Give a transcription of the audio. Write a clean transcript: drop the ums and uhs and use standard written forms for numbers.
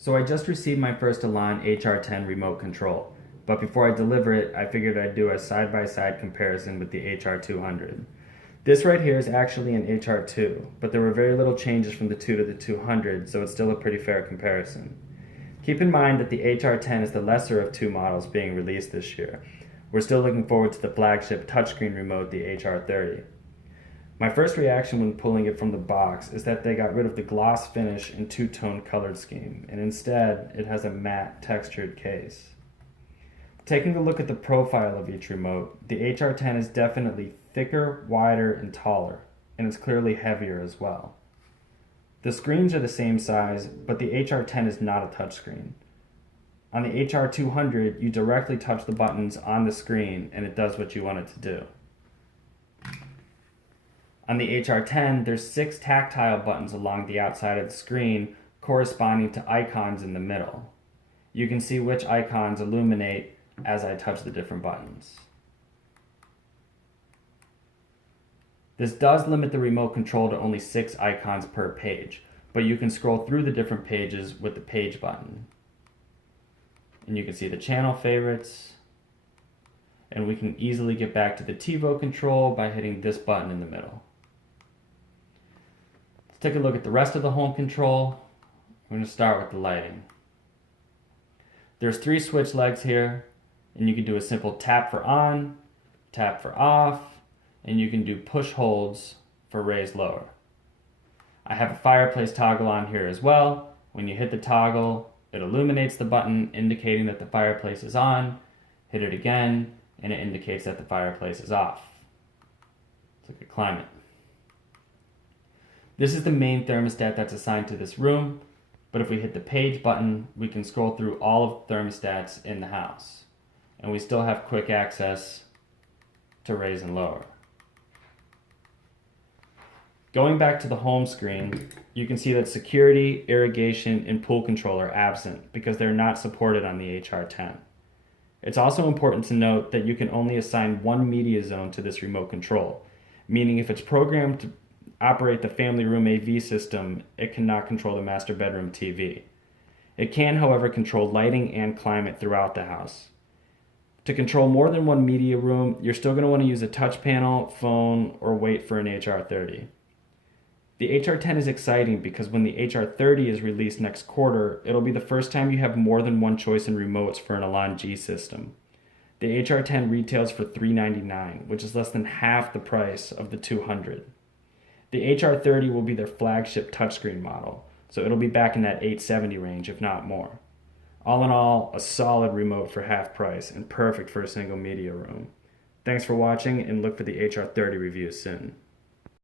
So I just received my first Elan HR10 remote control, but before I deliver it, I figured I'd do a side-by-side comparison with the HR200. This right here is actually an HR2, but there were very little changes from the 2 to the 200, so it's still a pretty fair comparison. Keep in mind that the HR10 is the lesser of two models being released this year. We're still looking forward to the flagship touchscreen remote, the HR30. My first reaction when pulling it from the box is that they got rid of the gloss finish and two-tone colored scheme, and instead it has a matte textured case. Taking a look at the profile of each remote, the HR10 is definitely thicker, wider, and taller, and it's clearly heavier as well. The screens are the same size, but the HR10 is not a touchscreen. On the HR200, you directly touch the buttons on the screen and it does what you want it to do. On the HR10, there's 6 tactile buttons along the outside of the screen corresponding to icons in the middle. You can see which icons illuminate as I touch the different buttons. This does limit the remote control to only 6 icons per page, but you can scroll through the different pages with the page button. And you can see the channel favorites, and we can easily get back to the TiVo control by hitting this button in the middle. Let's take a look at the rest of the home control. We're going to start with the lighting. There's 3 switch legs here, and you can do a simple tap for on, tap for off, and you can do push holds for raise lower. I have a fireplace toggle on here as well. When you hit the toggle, it illuminates the button indicating that the fireplace is on. Hit it again, and it indicates that the fireplace is off. Let's look at climate. This is the main thermostat that's assigned to this room, but if we hit the page button, we can scroll through all of the thermostats in the house. And we still have quick access to raise and lower. Going back to the home screen, you can see that security, irrigation, and pool control are absent because they're not supported on the HR10. It's also important to note that you can only assign one media zone to this remote control, meaning if it's programmed to operate the family room AV system, it cannot control the master bedroom TV. It can, however, control lighting and climate throughout the house. To control more than one media room, you're still going to want to use a touch panel, phone, or wait for an HR30. The HR10 is exciting because when the HR30 is released next quarter, it'll be the first time you have more than one choice in remotes for an Elan G system. The HR10 retails for $399, which is less than half the price of the 200. The HR30 will be their flagship touchscreen model, so it'll be back in that $870 range, if not more. All in all, a solid remote for half price and perfect for a single media room. Thanks for watching, and look for the HR30 reviews soon.